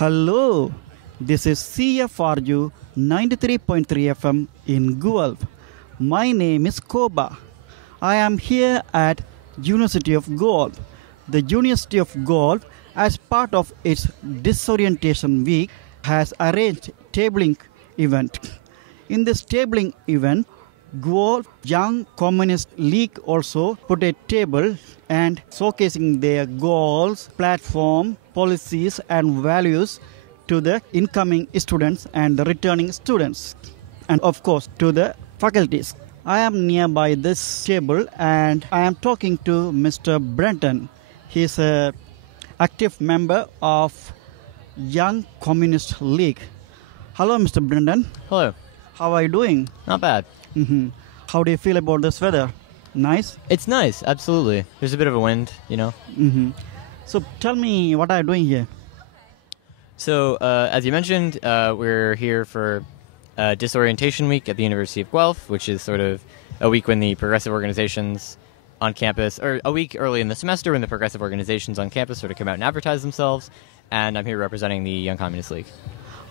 Hello, this is CFRU 93.3 FM in Guelph. My name is Koba. I am here at University of Guelph. The University of Guelph, as part of its Disorientation Week, has arranged tabling event. In this tabling event, Guelph Young Communist League also put a table and showcasing their goals, platform, policies and values to the incoming students and the returning students, and of course to the faculties. I am nearby this table and I am talking to Mr. Brenton. He is an active member of Young Communist League. Hello, Mr. Brenton. Hello. How are you doing? Not bad. How do you feel about this weather? Nice? It's nice, absolutely. There's a bit of a wind, you know. So tell me, what are you doing here? So, as you mentioned, we're here for Disorientation Week at the University of Guelph, which is sort of a week when the progressive organizations on campus, or a week early in the semester when the progressive organizations on campus sort of come out and advertise themselves. And I'm here representing the Young Communist League.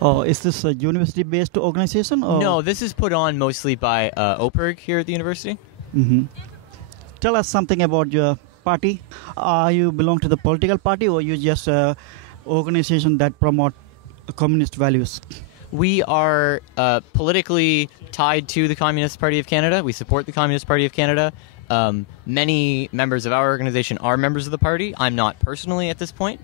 Oh, is this a university-based organization? Or? No, this is put on mostly by OPIRG here at the university. Tell us something about your party. You belong to the political party, or you just an organization that promote communist values? We are politically tied to the Communist Party of Canada. We support the Communist Party of Canada. Many members of our organization are members of the party. I'm not personally at this point.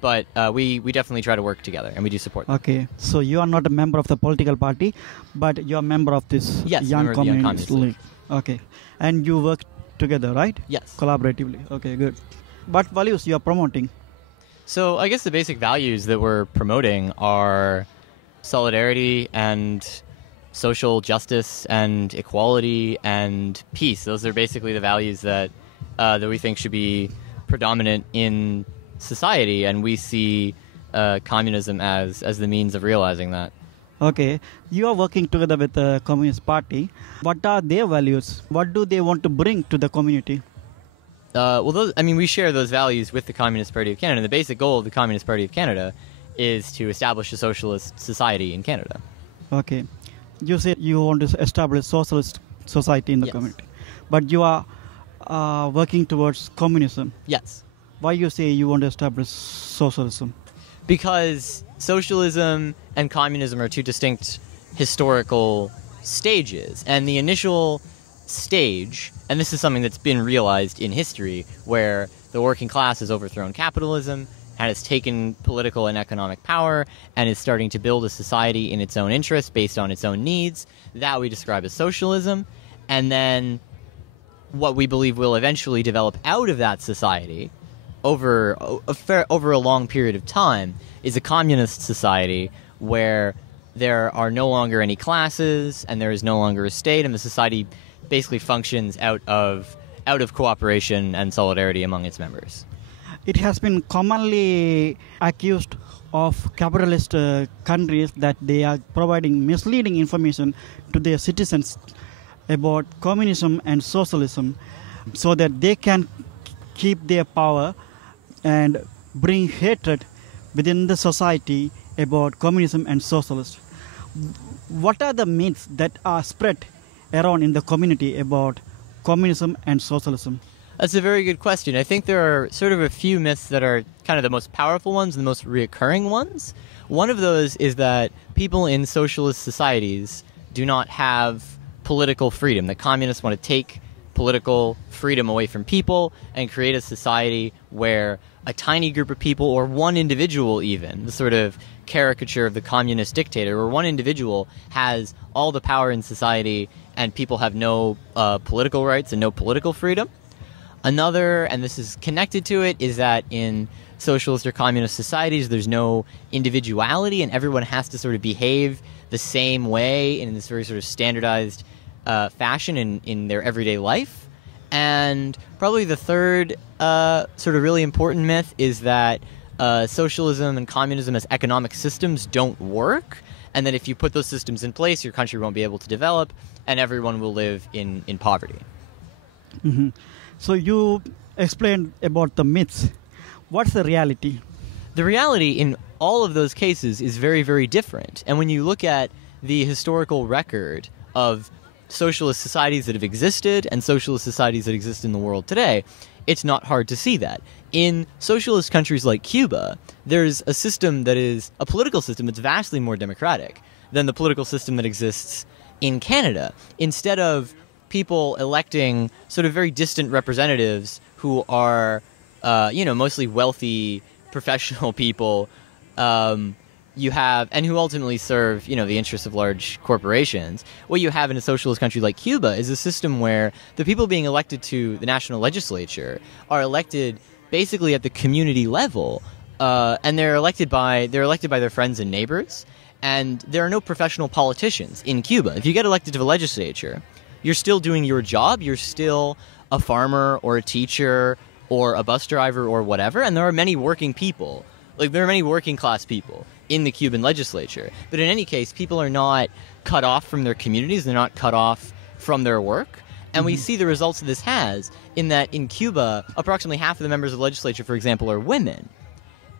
But we definitely try to work together, and we do support them. Okay, so you are not a member of the political party, but you are a member of this Young Communist League. Okay, and you work together, right? Yes. Collaboratively. Okay, good. What values you are promoting? So I guess the basic values that we're promoting are solidarity and social justice and equality and peace. Those are basically the values that we think should be predominant in society, and we see communism as the means of realizing that. Okay, you are working together with the Communist Party. What are their values? What do they want to bring to the community? We share those values with the Communist Party of Canada. The basic goal of the Communist Party of Canada is to establish a socialist society in Canada. Okay, you said you want to establish socialist society in the community, but you are working towards communism. Yes. Why you say you want to establish socialism? Because socialism and communism are two distinct historical stages. And the initial stage, and this is something that's been realized in history, where the working class has overthrown capitalism and has taken political and economic power and is starting to build a society in its own interest based on its own needs, that we describe as socialism. And then what we believe will eventually develop out of that society over a long period of time is a communist society where there are no longer any classes and there is no longer a state, and the society basically functions out of cooperation and solidarity among its members. It has been commonly accused of capitalist countries that they are providing misleading information to their citizens about communism and socialism so that they can keep their power and bring hatred within the society about communism and socialism. What are the myths that are spread around in the community about communism and socialism? That's a very good question. I think there are sort of a few myths that are kind of the most powerful ones and the most reoccurring ones. One of those is that people in socialist societies do not have political freedom, that communists want to take political freedom away from people and create a society where a tiny group of people, or one individual even, the sort of caricature of the communist dictator, where one individual has all the power in society and people have no political rights and no political freedom. Another, and this is connected to it, is that in socialist or communist societies there's no individuality and everyone has to sort of behave the same way in this very sort of standardized fashion in their everyday life. And probably the third sort of really important myth is that socialism and communism as economic systems don't work, and that if you put those systems in place, your country won't be able to develop, and everyone will live in poverty. So you explained about the myths. What's the reality? The reality in all of those cases is very, very different. And when you look at the historical record of socialist societies that have existed and socialist societies that exist in the world today, it's not hard to see that. In socialist countries like Cuba, there's a system that is a political system that's vastly more democratic than the political system that exists in Canada. Instead of people electing sort of very distant representatives who are, mostly wealthy professional people, you have, and who ultimately serve, the interests of large corporations. What you have in a socialist country like Cuba is a system where the people being elected to the national legislature are elected basically at the community level, and they're elected by their friends and neighbors. And there are no professional politicians in Cuba. If you get elected to the legislature, you're still doing your job. You're still a farmer or a teacher or a bus driver or whatever. And there are many working people. There are many working class people in the Cuban legislature. But in any case, people are not cut off from their communities. They're not cut off from their work. And we see the results this has in that in Cuba, approximately half of the members of the legislature, for example, are women.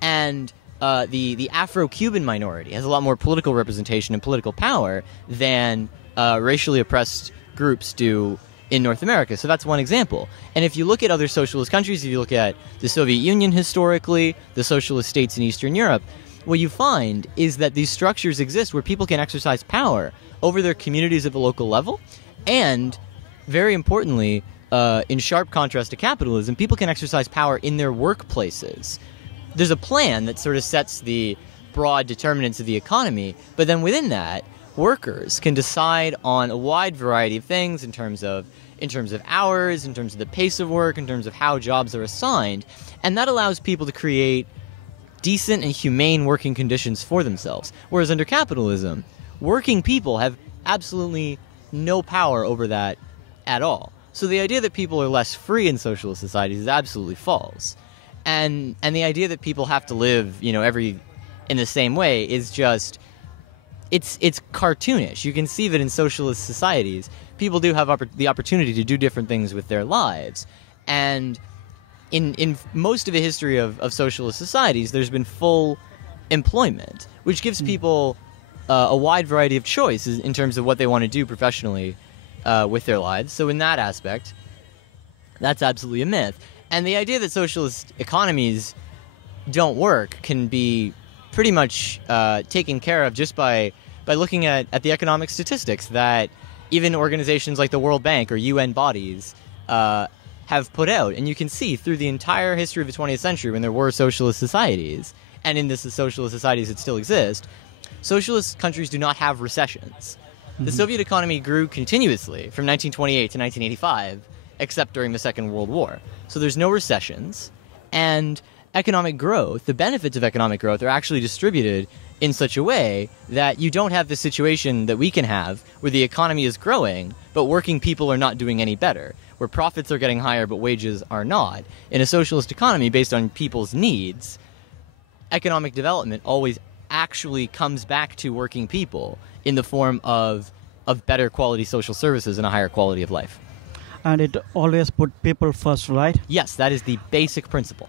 And the Afro-Cuban minority has a lot more political representation and political power than racially oppressed groups do in North America. So that's one example. And if you look at other socialist countries, if you look at the Soviet Union historically, the socialist states in Eastern Europe, what you find is that these structures exist where people can exercise power over their communities at the local level. And, very importantly, in sharp contrast to capitalism, people can exercise power in their workplaces. There's a plan that sort of sets the broad determinants of the economy, but then within that, workers can decide on a wide variety of things in terms of hours, in terms of the pace of work, in terms of how jobs are assigned, and that allows people to create decent and humane working conditions for themselves. Whereas under capitalism, working people have absolutely no power over that at all. So the idea that people are less free in socialist societies is absolutely false. And the idea that people have to live, in the same way is just, it's cartoonish. You can see that in socialist societies, people do have the opportunity to do different things with their lives. And in most of the history of socialist societies, there's been full employment, which gives people a wide variety of choices in terms of what they want to do professionally with their lives. So in that aspect, that's absolutely a myth. And the idea that socialist economies don't work can be pretty much taken care of just by looking at the economic statistics that even organizations like the World Bank or UN bodies have put out. And you can see through the entire history of the 20th century when there were socialist societies, and in this socialist societies that still exist, socialist countries do not have recessions. The Soviet economy grew continuously from 1928 to 1985, except during the Second World War. So there's no recessions, and economic growth, the benefits of economic growth are actually distributed in such a way that you don't have the situation that we can have where the economy is growing, but working people are not doing any better, where profits are getting higher but wages are not. In a socialist economy based on people's needs, economic development always actually comes back to working people in the form of better quality social services and a higher quality of life. And it always put people first, right? Yes, that is the basic principle.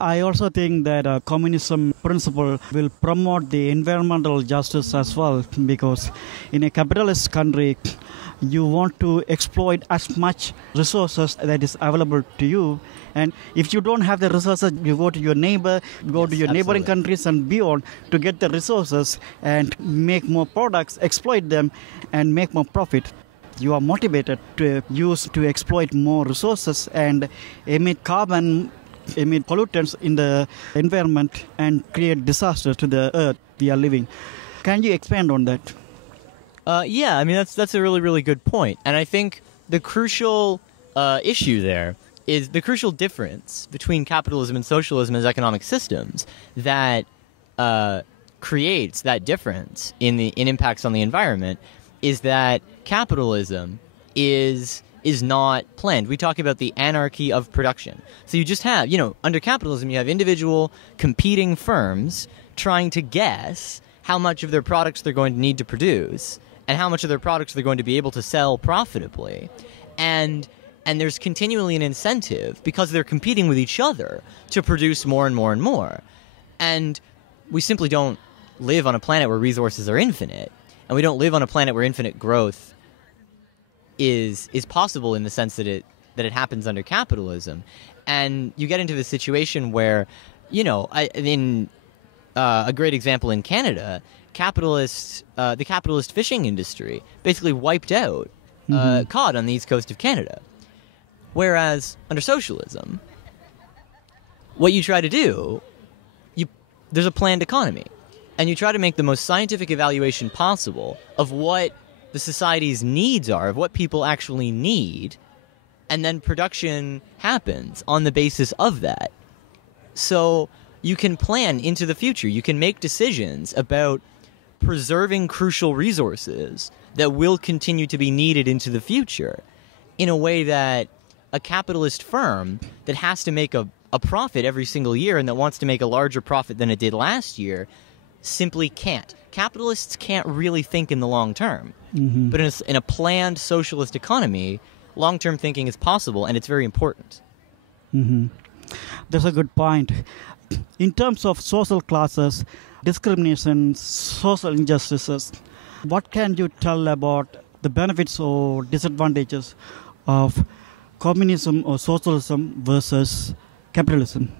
I also think that communism principle will promote the environmental justice as well, because in a capitalist country, you want to exploit as much resources that is available to you. And if you don't have the resources, you go to your neighbor, go to your neighboring countries and beyond to get the resources and make more products, exploit them, and make more profit. You are motivated to exploit more resources and emit pollutants in the environment and create disaster to the earth we are living. Can you expand on that? Yeah, I mean, that's a really, really good point. And I think the crucial issue there is the crucial difference between capitalism and socialism as economic systems that creates that difference in impacts on the environment is that capitalism is not planned. We talk about the anarchy of production. So you just have, under capitalism, you have individual competing firms trying to guess how much of their products they're going to need to produce and how much of their products they're going to be able to sell profitably. And there's continually an incentive, because they're competing with each other, to produce more and more and more. And we simply don't live on a planet where resources are infinite. And we don't live on a planet where infinite growth is possible in the sense that it happens under capitalism. And you get into the situation where, a great example in Canada, the capitalist fishing industry basically wiped out cod on the east coast of Canada. Whereas under socialism, what you try to do, there's a planned economy, and you try to make the most scientific evaluation possible of what the society's needs are, of what people actually need, and then production happens on the basis of that. So you can plan into the future. You can make decisions about preserving crucial resources that will continue to be needed into the future in a way that a capitalist firm that has to make a profit every single year and that wants to make a larger profit than it did last year simply can't. Capitalists can't really think in the long term. Mm-hmm. But in a planned socialist economy, long-term thinking is possible, and it's very important. Mm-hmm. That's a good point. In terms of social classes, discrimination, social injustices, what can you tell about the benefits or disadvantages of communism or socialism versus capitalism?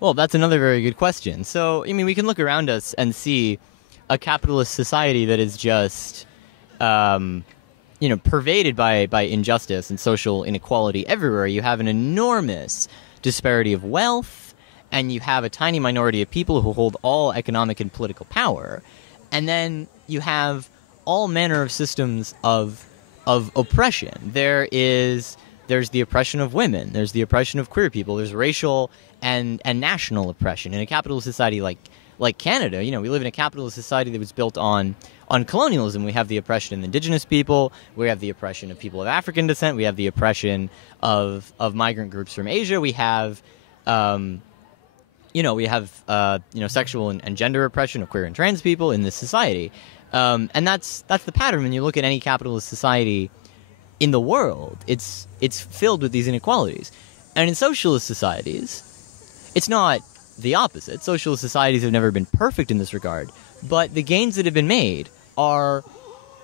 Well, that's another very good question. So, we can look around us and see a capitalist society that is just, pervaded by injustice and social inequality everywhere. You have an enormous disparity of wealth, and you have a tiny minority of people who hold all economic and political power. And then you have all manner of systems of oppression. There's the oppression of women. There's the oppression of queer people. There's racial and national oppression. In a capitalist society like Canada, we live in a capitalist society that was built on colonialism. We have the oppression of indigenous people. We have the oppression of people of African descent. We have the oppression of migrant groups from Asia. We have sexual and gender oppression of queer and trans people in this society. And that's the pattern when you look at any capitalist society in the world. It's filled with these inequalities. And in socialist societies, it's not the opposite. Socialist societies have never been perfect in this regard, but the gains that have been made are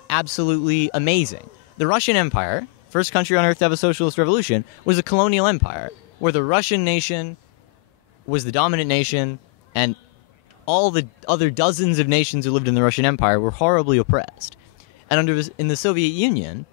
absolutely amazing. The Russian Empire, first country on earth to have a socialist revolution, was a colonial empire where the Russian nation was the dominant nation, and all the other dozens of nations who lived in the Russian Empire were horribly oppressed. And in the Soviet Union,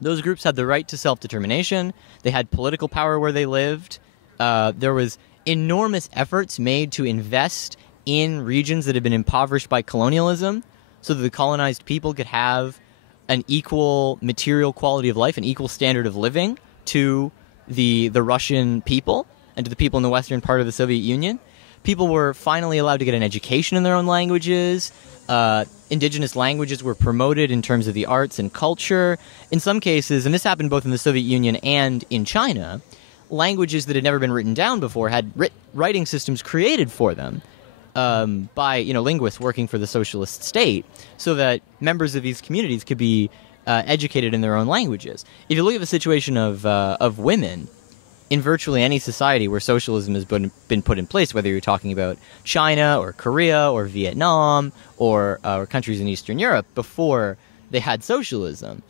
those groups had the right to self-determination. They had political power where they lived. There was enormous efforts made to invest in regions that had been impoverished by colonialism so that the colonized people could have an equal material quality of life, an equal standard of living to the Russian people and to the people in the western part of the Soviet Union. People were finally allowed to get an education in their own languages. Indigenous languages were promoted in terms of the arts and culture. In some cases, and this happened both in the Soviet Union and in China, languages that had never been written down before had writing systems created for them by linguists working for the socialist state, so that members of these communities could be educated in their own languages. If you look at the situation of women in virtually any society where socialism has been put in place, whether you're talking about China or Korea or Vietnam or countries in Eastern Europe before they had socialism,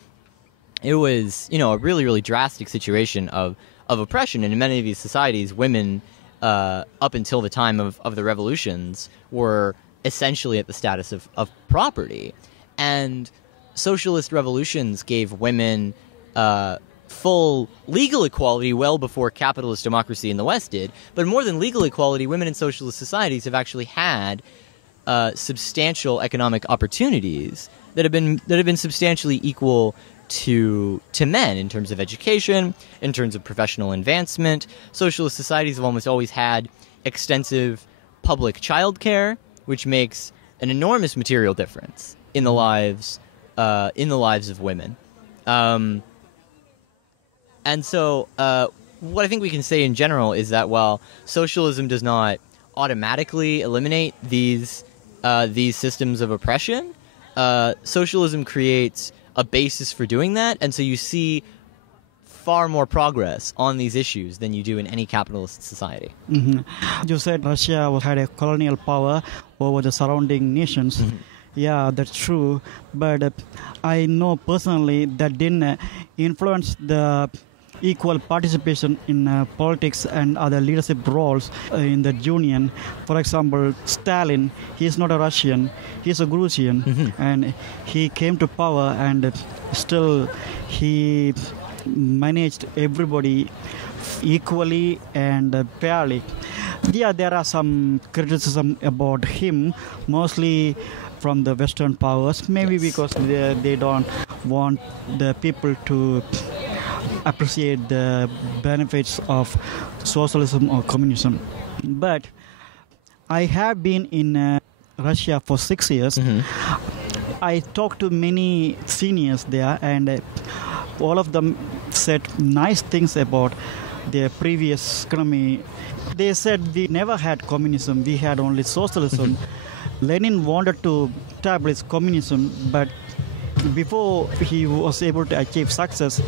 it was a really, really drastic situation of oppression. And in many of these societies, women up until the time of the revolutions were essentially at the status of property. And socialist revolutions gave women full legal equality well before capitalist democracy in the West did. But more than legal equality, women in socialist societies have actually had substantial economic opportunities that have been substantially equal to men in terms of education, in terms of professional advancement. Socialist societies have almost always had extensive public childcare, which makes an enormous material difference in the lives of women. And so what I think we can say in general is that while socialism does not automatically eliminate these systems of oppression, socialism creates a basis for doing that. And so you see far more progress on these issues than you do in any capitalist society. You said Russia had a colonial power over the surrounding nations. Yeah, that's true. But I know personally that didn't influence the equal participation in politics and other leadership roles in the Union. For example, Stalin, he is not a Russian, he is a Georgian, and he came to power and still he managed everybody equally and fairly. Yeah, there are some criticism about him, mostly from the Western powers, maybe because they don't want the people to appreciate the benefits of socialism or communism. But I have been in Russia for 6 years. I talked to many seniors there, and all of them said nice things about their previous economy. They said we never had communism, we had only socialism. Lenin wanted to establish communism, but before he was able to achieve success,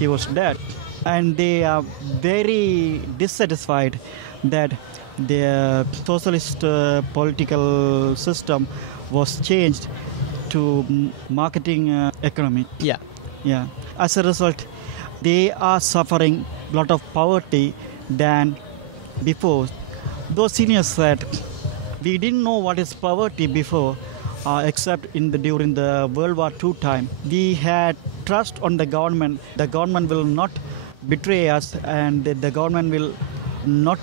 he was dead. And they are very dissatisfied that their socialist political system was changed to marketing economy. Yeah. As a result, they are suffering a lot of poverty than before. Those seniors said, we didn't know what is poverty before, except during the World War II time. We had trust on the government. The government will not betray us, and the government will not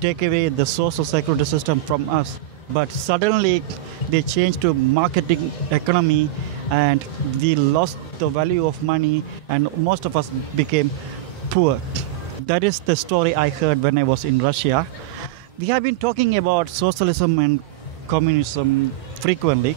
take away the social security system from us. But suddenly, they changed to marketing economy, and we lost the value of money, and most of us became poor. That is the story I heard when I was in Russia. We have been talking about socialism and communism frequently.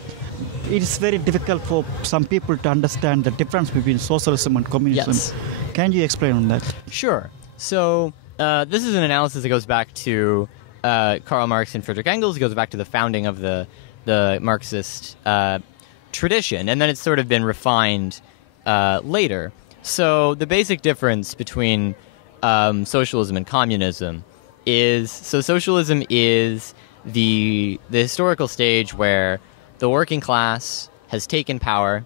It is very difficult for some people to understand the difference between socialism and communism. Yes. Can you explain on that? Sure. So this is an analysis that goes back to Karl Marx and Friedrich Engels. It goes back to the founding of the Marxist tradition, and then it's sort of been refined later. So the basic difference between socialism and communism is, so socialism is the historical stage where the working class has taken power,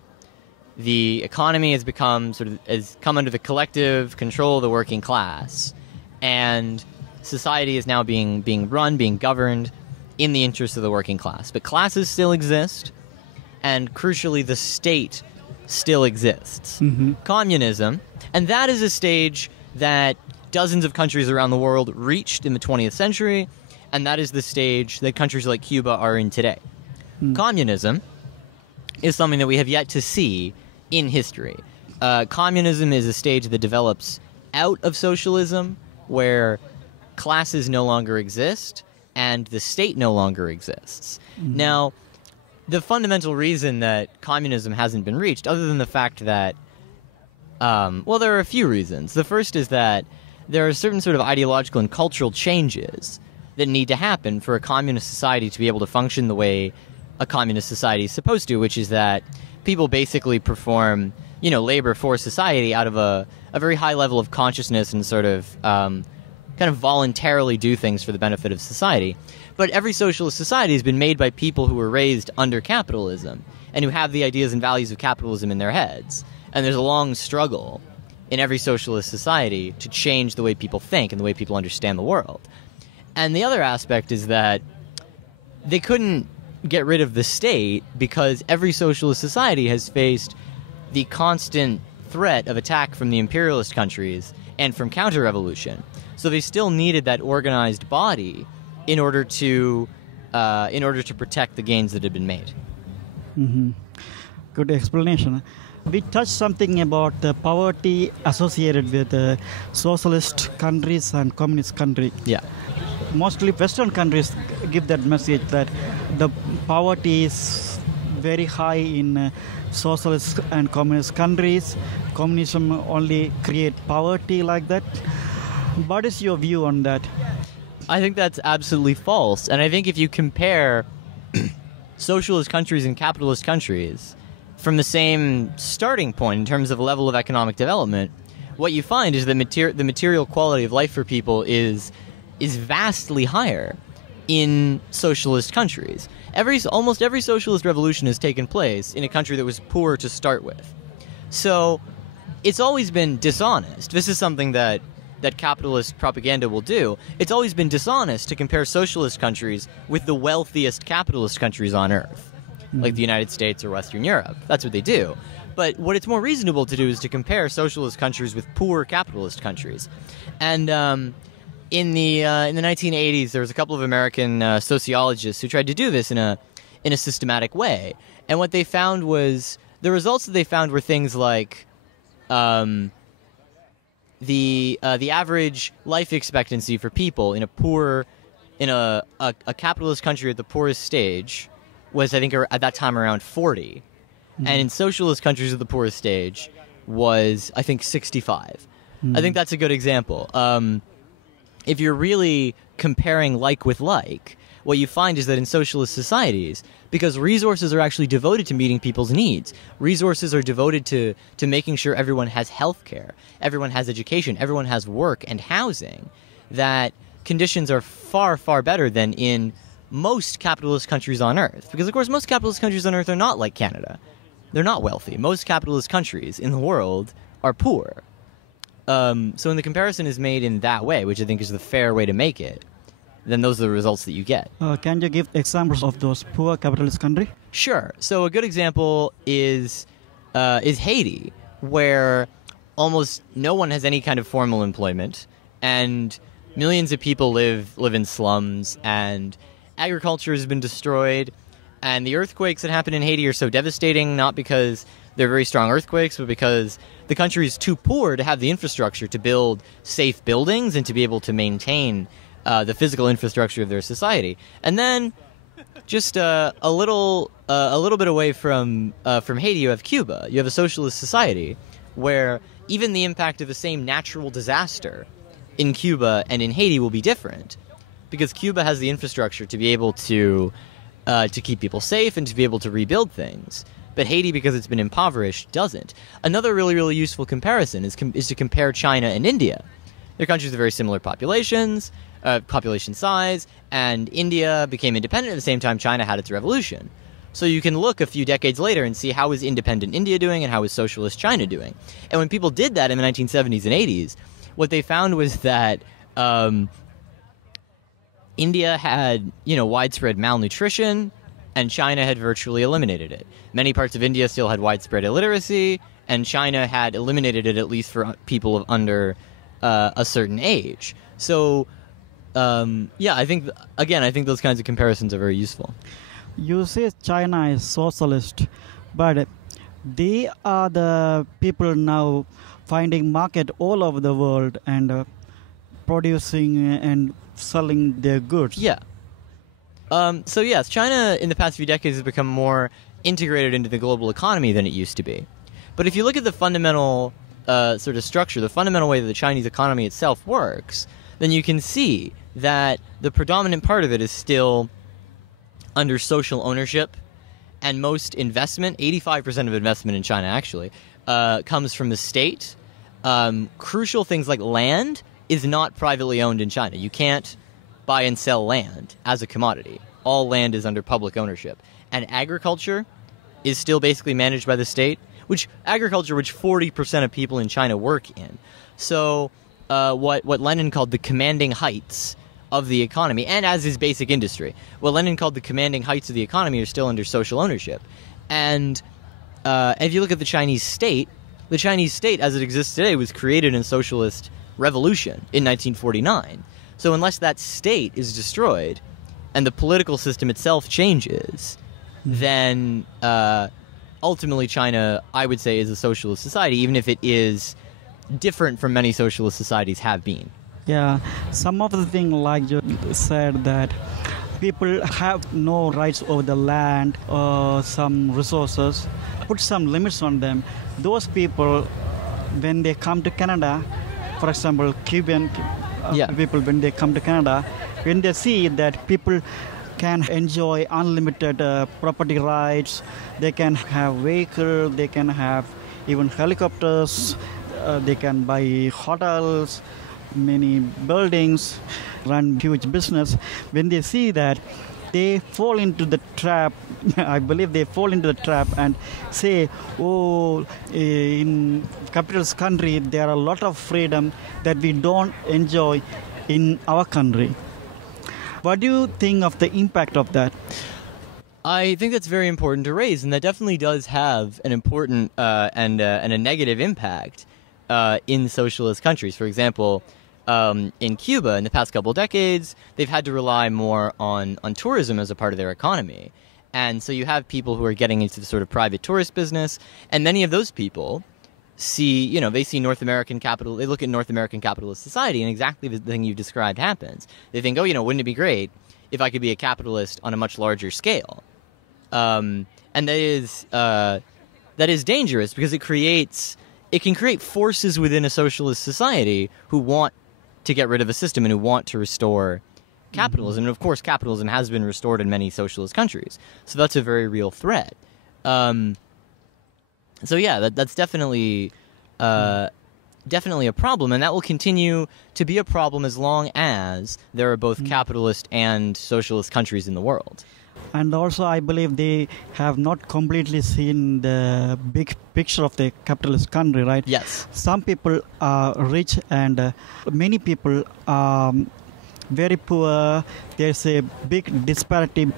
the economy has come under the collective control of the working class, and society is now being governed in the interest of the working class. But classes still exist, and crucially, the state still exists. Communism, and that is a stage that dozens of countries around the world reached in the 20th century, and that is the stage that countries like Cuba are in today. Communism is something that we have yet to see in history. Communism is a stage that develops out of socialism, where classes no longer exist and the state no longer exists. Now, the fundamental reason that communism hasn't been reached, other than the fact that, well, there are a few reasons. The first is that there are certain sort of ideological and cultural changes that need to happen for a communist society to be able to function the way a communist society is supposed to, which is that people basically perform, labor for society out of a very high level of consciousness and sort of kind of voluntarily do things for the benefit of society. But every socialist society has been made by people who were raised under capitalism and who have the ideas and values of capitalism in their heads. And there's a long struggle in every socialist society to change the way people think and the way people understand the world. And the other aspect is that they couldn't get rid of the state because every socialist society has faced the constant threat of attack from the imperialist countries and from counter-revolution. So they still needed that organized body in order to protect the gains that had been made. Good explanation. We touched something about the poverty associated with socialist countries and communist countries. Yeah. Mostly Western countries give that message that the poverty is very high in socialist and communist countries. Communism only create poverty like that. What is your view on that? I think that's absolutely false. And I think if you compare socialist countries and capitalist countries from the same starting point in terms of level of economic development, what you find is that the material quality of life for people is vastly higher in socialist countries. Almost every socialist revolution has taken place in a country that was poor to start with. So it's always been dishonest. This is something that capitalist propaganda will do. It's always been dishonest to compare socialist countries with the wealthiest capitalist countries on Earth, like the United States or Western Europe. That's what they do. But what it's more reasonable to do is to compare socialist countries with poor capitalist countries. And in the 1980s, there was a couple of American sociologists who tried to do this in a systematic way. And what they found was, the results that they found were things like the average life expectancy for people in a capitalist country at the poorest stage was, I think, at that time around 40. And in socialist countries at the poorest stage was, I think, 65. I think that's a good example. If you're really comparing like with like, what you find is that in socialist societies, because resources are actually devoted to meeting people's needs, resources are devoted to making sure everyone has health care, everyone has education, everyone has work and housing, that conditions are far, far better than in most capitalist countries on Earth. Because, of course, most capitalist countries on Earth are not like Canada. They're not wealthy. Most capitalist countries in the world are poor. So when the comparison is made in that way, which I think is the fair way to make it, then those are the results that you get. Can you give examples of those poor capitalist countries? Sure. So a good example is Haiti, where almost no one has any kind of formal employment, and millions of people live in slums, and agriculture has been destroyed, and the earthquakes that happen in Haiti are so devastating, not because they're very strong earthquakes, but because the country is too poor to have the infrastructure to build safe buildings and to be able to maintain the physical infrastructure of their society. And then, just a little bit away from Haiti, you have Cuba. You have a socialist society where even the impact of the same natural disaster in Cuba and in Haiti will be different, because Cuba has the infrastructure to be able to keep people safe and to be able to rebuild things. But Haiti, because it's been impoverished, doesn't. Another really, really useful comparison is to compare China and India. Their countries have very similar population size, and India became independent at the same time China had its revolution. So you can look a few decades later and see how is independent India doing and how is socialist China doing. And when people did that in the 1970s and 80s, what they found was that India had, widespread malnutrition, and China had virtually eliminated it. Many parts of India still had widespread illiteracy, and China had eliminated it, at least for people of under a certain age. So, I think those kinds of comparisons are very useful. You say China is socialist, but they are the people now finding market all over the world and producing and selling their goods. Yeah. So yes, China in the past few decades has become more integrated into the global economy than it used to be. But if you look at the fundamental sort of structure, the fundamental way that the Chinese economy itself works, then you can see that the predominant part of it is still under social ownership, and most investment, 85% of investment in China actually, comes from the state. Crucial things like land is not privately owned in China. You can't buy and sell land as a commodity. All land is under public ownership. And agriculture is still basically managed by the state, which 40% of people in China work in. So what Lenin called the commanding heights of the economy, and as is basic industry, what Lenin called the commanding heights of the economy are still under social ownership. And if you look at the Chinese state as it exists today was created in a socialist revolution in 1949. So unless that state is destroyed and the political system itself changes, then ultimately China, I would say, is a socialist society, even if it is different from many socialist societies have been. Yeah, some of the things like you said that people have no rights over the land or some resources, put some limits on them. Those people, when they come to Canada, for example, Cuban people, when they come to Canada, when they see that people can enjoy unlimited property rights, they can have vehicles, they can have even helicopters, they can buy hotels, many buildings, run huge business. When they see that, they fall into the trap. I believe they fall into the trap and say, oh, in capitalist country, there are a lot of freedom that we don't enjoy in our country. What do you think of the impact of that? I think that's very important to raise, and that definitely does have an important and a negative impact in socialist countries. For example, in Cuba, in the past couple of decades, they've had to rely more on tourism as a part of their economy. And so you have people who are getting into the sort of private tourist business, and many of those people they see North American capital, they look at North American capitalist society, and exactly the thing you've described happens. They think, wouldn't it be great if I could be a capitalist on a much larger scale? And that is dangerous because it can create forces within a socialist society who want to get rid of the system and who want to restore capitalism. And of course, capitalism has been restored in many socialist countries. So that's a very real threat. That's definitely a problem, and that will continue to be a problem as long as there are both capitalist and socialist countries in the world. And also, I believe they have not completely seen the big picture of the capitalist country, right? Yes. Some people are rich and many people are very poor. There's a big disparity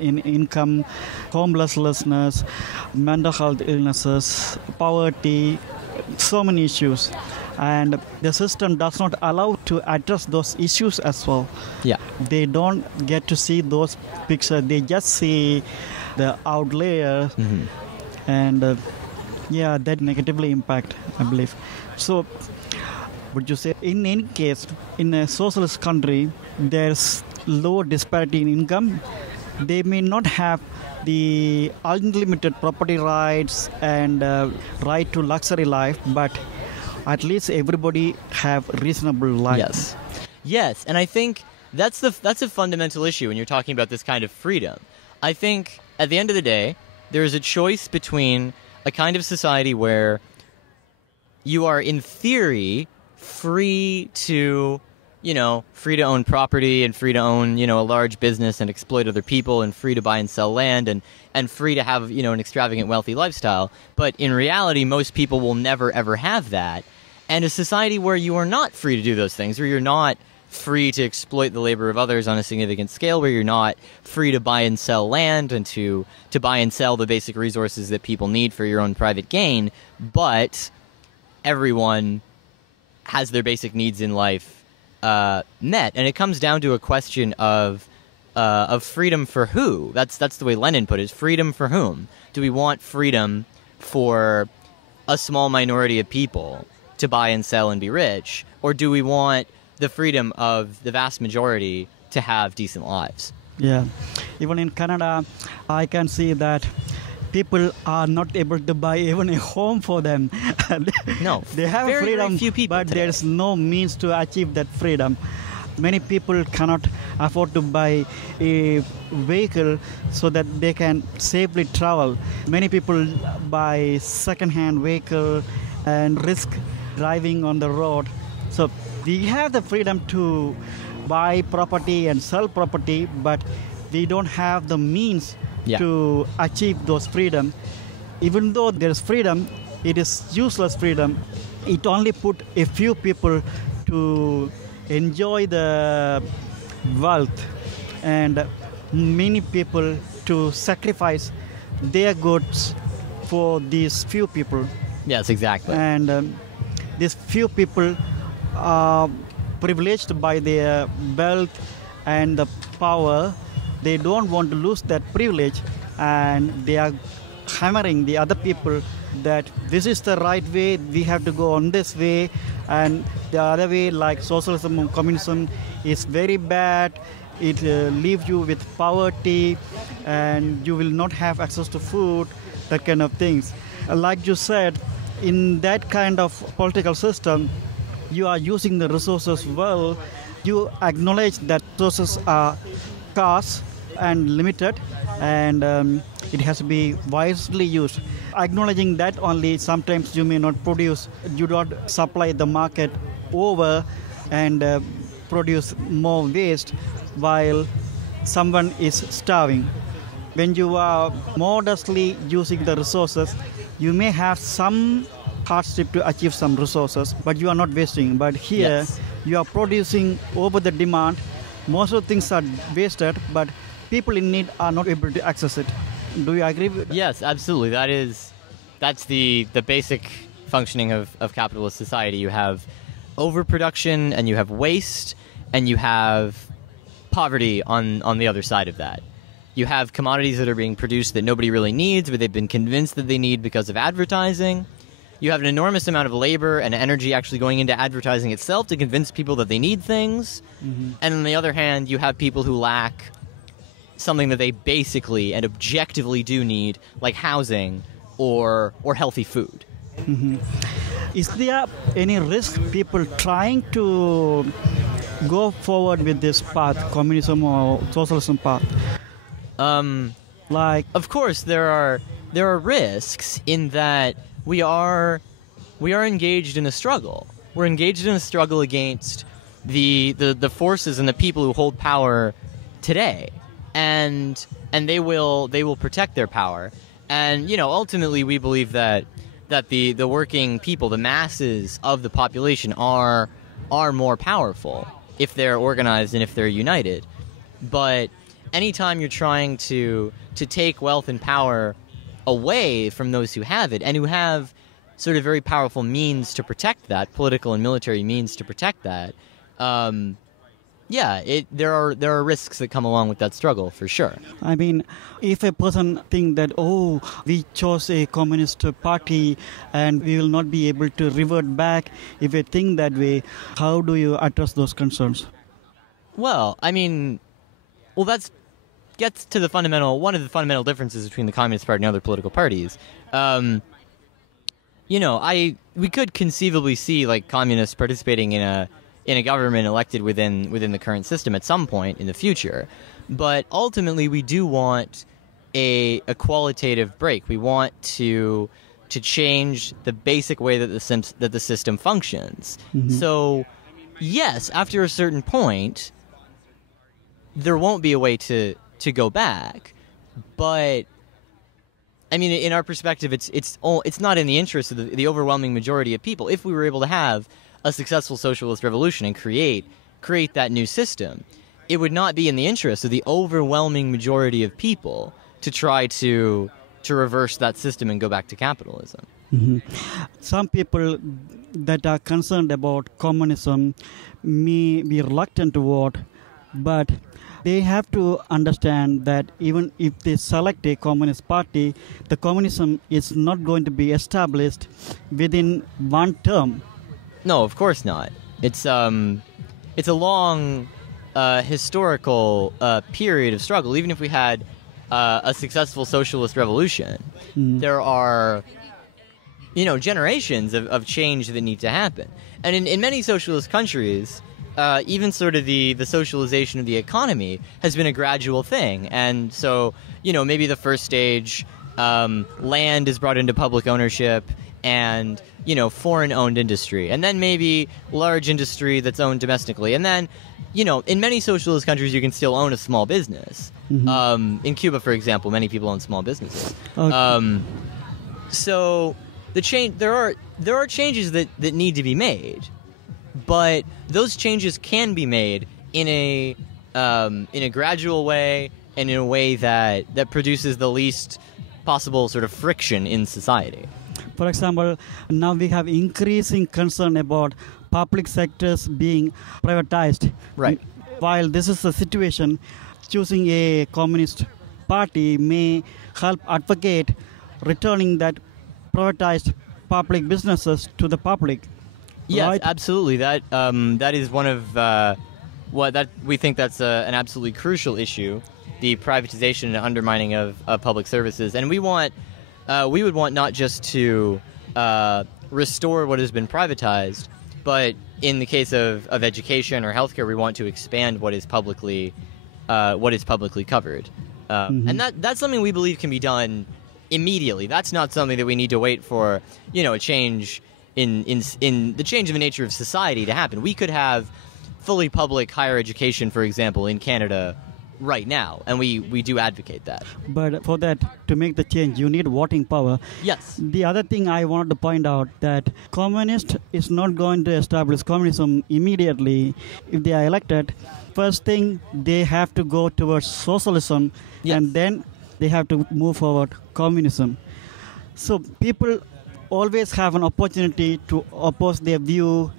in income, homelessness, mental health illnesses, poverty, so many issues. And the system does not allow to address those issues as well. Yeah. They don't get to see those pictures. They just see the outlier. And that negatively impact, I believe. So would you say in any case, in a socialist country, there's low disparity in income? They may not have the unlimited property rights and right to luxury life, but at least everybody have reasonable life. Yes, and I think that's a fundamental issue when you're talking about this kind of freedom. I think at the end of the day, there is a choice between a kind of society where you are in theory free to own property and free to own, a large business and exploit other people and free to buy and sell land and free to have, an extravagant, wealthy lifestyle. But in reality, most people will never, ever have that. And a society where you are not free to do those things, where you're not free to exploit the labor of others on a significant scale, where you're not free to buy and sell land and to buy and sell the basic resources that people need for your own private gain, but everyone has their basic needs in life met. And it comes down to a question of freedom for who? That's the way Lenin put it. Freedom for whom? Do we want freedom for a small minority of people to buy and sell and be rich? Or do we want the freedom of the vast majority to have decent lives? Yeah. Even in Canada, I can see that people are not able to buy even a home for them. No. They have very, freedom, very few people but today. there's no means to achieve that freedom. Many people cannot afford to buy a vehicle so that they can safely travel. Many people buy second-hand vehicle and risk driving on the road. So we have the freedom to buy property and sell property, but we don't have the means to achieve those freedom. Even though there's freedom, it is useless freedom. It only put a few people to enjoy the wealth and many people to sacrifice their goods for these few people. Yes, exactly. And these few people are privileged by their wealth and the power. They don't want to lose that privilege, and they are hammering the other people that this is the right way, we have to go on this way, and the other way, like socialism or communism, is very bad. It leaves you with poverty and you will not have access to food, that kind of things. Like you said, in that kind of political system, you are using the resources well. You acknowledge that resources are scarce and limited, and it has to be wisely used. Acknowledging that only sometimes you may not produce, you don't supply the market over and produce more waste while someone is starving. When you are modestly using the resources, you may have some hardship to achieve some resources, but you are not wasting. But here, Yes. you are producing over the demand. Most of the things are wasted, but people in need are not able to access it. Do you agree with that? Yes, absolutely. That's the basic functioning of capitalist society. You have overproduction, and you have waste, and you have poverty on the other side of that. You have commodities that are being produced that nobody really needs, but they've been convinced that they need because of advertising. You have an enormous amount of labor and energy actually going into advertising itself to convince people that they need things. Mm-hmm. And on the other hand, you have people who lack something that they basically and objectively do need, like housing or healthy food. Is there any risk people trying to go forward with this path, communism or socialism path? Like, Of course, there are risks in that we are engaged in a struggle. We're engaged in a struggle against the forces and the people who hold power today, and they will protect their power. And ultimately, we believe that the working people, the masses of the population, are more powerful if they're organized and if they're united. But anytime you're trying to take wealth and power away from those who have it and who have sort of very powerful means to protect that, political and military means to protect that, there are risks that come along with that struggle, for sure. I mean, if a person think that, oh, we chose a communist party and we will not be able to revert back, if they think that way, how do you address those concerns? Well, that gets to one of the fundamental differences between the Communist Party and other political parties. We could conceivably see like communists participating in a government elected within the current system at some point in the future, but ultimately we do want a qualitative break. We want to change the basic way that the system functions. Mm-hmm. So, yes, after a certain point, there won't be a way to go back, but in our perspective, it's not in the interest of the overwhelming majority of people. If we were able to have a successful socialist revolution and create that new system, it would not be in the interest of the overwhelming majority of people to try to reverse that system and go back to capitalism. Mm-hmm. Some people that are concerned about communism may be reluctant to vote, but they have to understand that even if they select a communist party, the communism is not going to be established within one term. No, of course not. It's a long historical period of struggle. Even if we had a successful socialist revolution, there are generations of change that need to happen. And in many socialist countries, even sort of the socialization of the economy has been a gradual thing. And so, maybe the first stage, land is brought into public ownership and, foreign-owned industry. And then maybe large industry that's owned domestically. And then, in many socialist countries, you can still own a small business. Mm-hmm. In Cuba, for example, many people own small businesses. Okay. So there are changes that need to be made. But those changes can be made in a gradual way and in a way that produces the least possible sort of friction in society. For example, now we have increasing concern about public sectors being privatized. Right. While this is the situation, choosing a communist party may help advocate returning that privatized public businesses to the public. Yes, right? Absolutely. That is one of we think that's an absolutely crucial issue, the privatization and undermining of public services. And we would want not just to restore what has been privatized, but in the case of education or healthcare, we want to expand what is publicly covered. And that's something we believe can be done immediately. That's not something that we need to wait for, a change in the change of the nature of society to happen. We could have fully public higher education, for example, in Canada right now, and we do advocate that. But for that, to make the change, you need voting power. Yes. The other thing I wanted to point out that communist is not going to establish communism immediately if they are elected. First thing, they have to go towards socialism, and then they have to move forward communism. So people always have an opportunity to oppose their view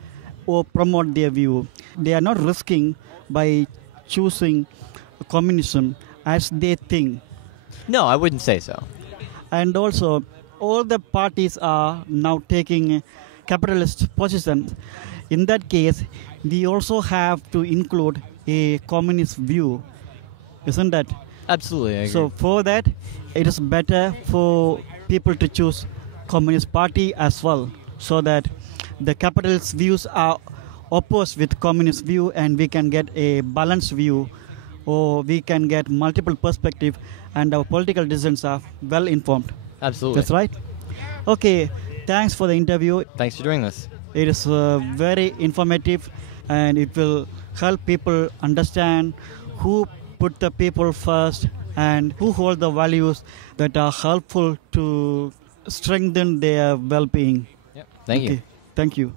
or promote their view. They are not risking by choosing communism as they think. No, I wouldn't say so. And also, all the parties are now taking capitalist positions. In that case, we also have to include a communist view, isn't that? Absolutely, I agree. So for that, it is better for people to choose Communist Party as well, so that the capitalist views are opposed with communist view, and we can get a balanced view, or we can get multiple perspective, and our political decisions are well informed. Absolutely. That's right. Okay, thanks for the interview. Thanks for doing this. It is very informative, and it will help people understand who put the people first and who hold the values that are helpful to strengthen their well-being. Yep. Thank you. Thank you.